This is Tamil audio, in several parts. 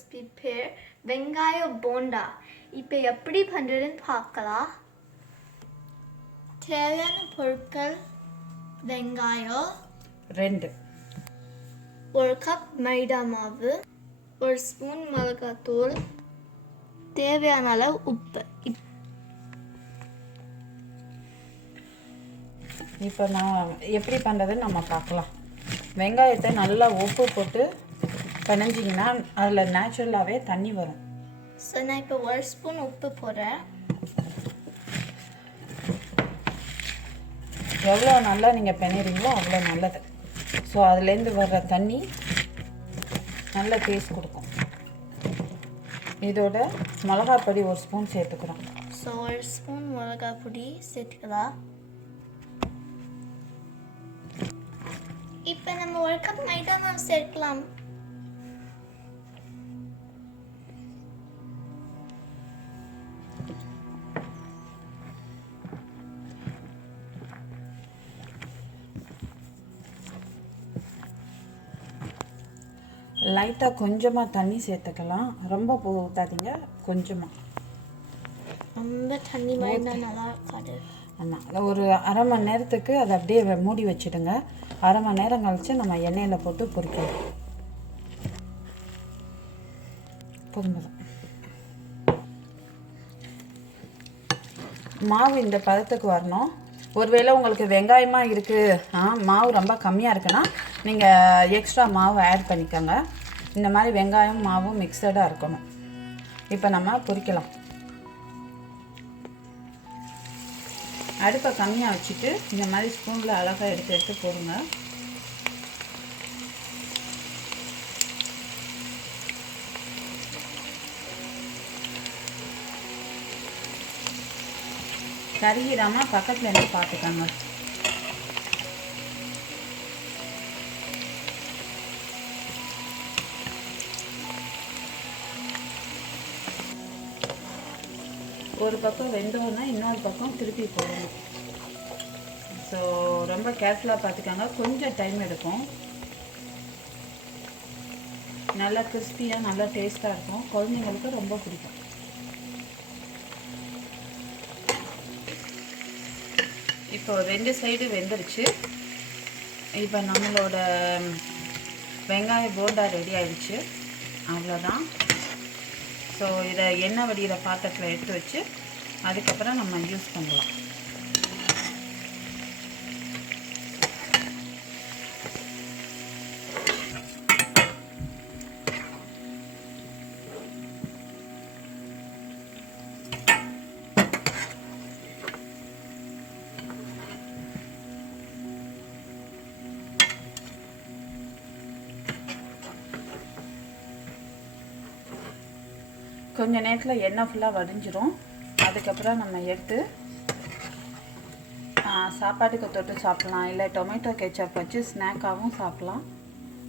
ரெசிபி பேர் வெங்காய போண்டா. இப்போ எப்படி பண்ணுறதுன்னு பார்க்கலாம். தேவையான பொருட்கள் வெங்காயம் 2, 1 கப் மைதா மாவு, 1 ஸ்பூன் மிளகாத்தூள், தேவையான அளவு உப்பு. இப்போ நான் எப்படி பண்ணுறதுன்னு நம்ம பார்க்கலாம். வெங்காயத்தை நல்லா உப்பு போட்டு பிணைஞ்சிங்கன்னா அதில் நேச்சுரலாகவே தண்ணி வரும். ஸோ நான் இப்போ 1 ஸ்பூன் உப்பு போடுறேன். எவ்வளோ நல்லா நீங்கள் பிணைறீங்களோ அவ்வளோ நல்லது. ஸோ அதுலேருந்து வர்ற தண்ணி நல்ல டேஸ்ட் கொடுக்கும். இதோட மிளகாய் பொடி 1 ஸ்பூன் சேர்த்துக்கிறோம். ஸோ 1 ஸ்பூன் மிளகாய் பொடி சேர்த்துக்கலாம். இப்போ நம்ம 1 கப் மைதா மாவு சேர்க்கலாம். லைட்டாக கொஞ்சமாக தண்ணி சேர்த்துக்கலாம். ரொம்ப ஊற்றாதீங்க, கொஞ்சமாக. ரொம்ப தண்ணி மாதிரி நல்லா இருக்காது. ஆமாம், ஒரு அரை மணி நேரத்துக்கு அதை அப்படியே மூடி வச்சுடுங்க. அரை மணி நேரம் கழித்து நம்ம எண்ணெயில் போட்டு பொரிக்கலாம். போதும். மாவு இந்த பதத்துக்கு வரணும். ஒருவேளை உங்களுக்கு வெங்காயமாக இருக்குது, மாவு ரொம்ப கம்மியாக இருக்குன்னா நீங்கள் எக்ஸ்ட்ரா மாவு ஆட் பண்ணிக்கோங்க. இந்த மாதிரி வெங்காயம் மாவும் மிக்சடாக இருக்கணும். இப்போ நம்ம பொரிக்கலாம். அடுப்பை கம்மியாக வச்சுட்டு இந்த மாதிரி ஸ்பூனில் அழகாக எடுத்து போடுங்க. கருகிடாமல் பக்கத்தில் இருந்து பார்த்துக்கோங்க. ஒரு பக்கம் வெந்தோன்னா இன்னொரு பக்கம் திருப்பி போடணும். ஸோ ரொம்ப கேர்ஃபுல்லாக பார்த்துக்கோங்க. கொஞ்சம் டைம் எடுக்கும். நல்லா கிறிஸ்பியாக நல்லா டேஸ்ட்டாக இருக்கும். குழந்தைங்களுக்கு ரொம்ப பிடிக்கும். இப்போ 2 சைடு வெந்துருச்சு. இப்போ நம்மளோட வெங்காய போண்டா ரெடி ஆயிடுச்சு. அவ்வளோதான். ஸோ இதை எண்ணெய் வடிகிற பாத்திரத்தில் எடுத்து வச்சு அதுக்கப்புறம் நம்ம யூஸ் பண்ணலாம். கொஞ்ச நேரத்தில் எண்ணெய் ஃபுல்லாக வடிஞ்சிரும். அதுக்கப்புறம் நம்ம எடுத்து சாப்பாட்டுக்கு தொட்டு சாப்பிட்லாம், இல்லை டொமேட்டோ கெச்சப் வச்சு ஸ்நாக்காகவும் சாப்பிட்லாம்.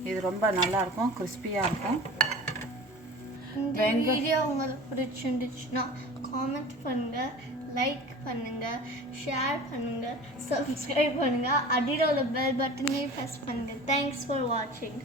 இது ரொம்ப நல்லாயிருக்கும், கிறிஸ்பியாக இருக்கும். இந்த வீடியோ உங்களுக்கு பிடிச்சிருந்துச்சுன்னா காமெண்ட் பண்ணுங்கள், லைக் பண்ணுங்கள், ஷேர் பண்ணுங்கள், சப்ஸ்கிரைப் பண்ணுங்கள், அடியில் உள்ள பெல் பட்டனையும் ப்ரெஸ் பண்ணுங்கள். தேங்க்ஸ் ஃபார் வாட்சிங்.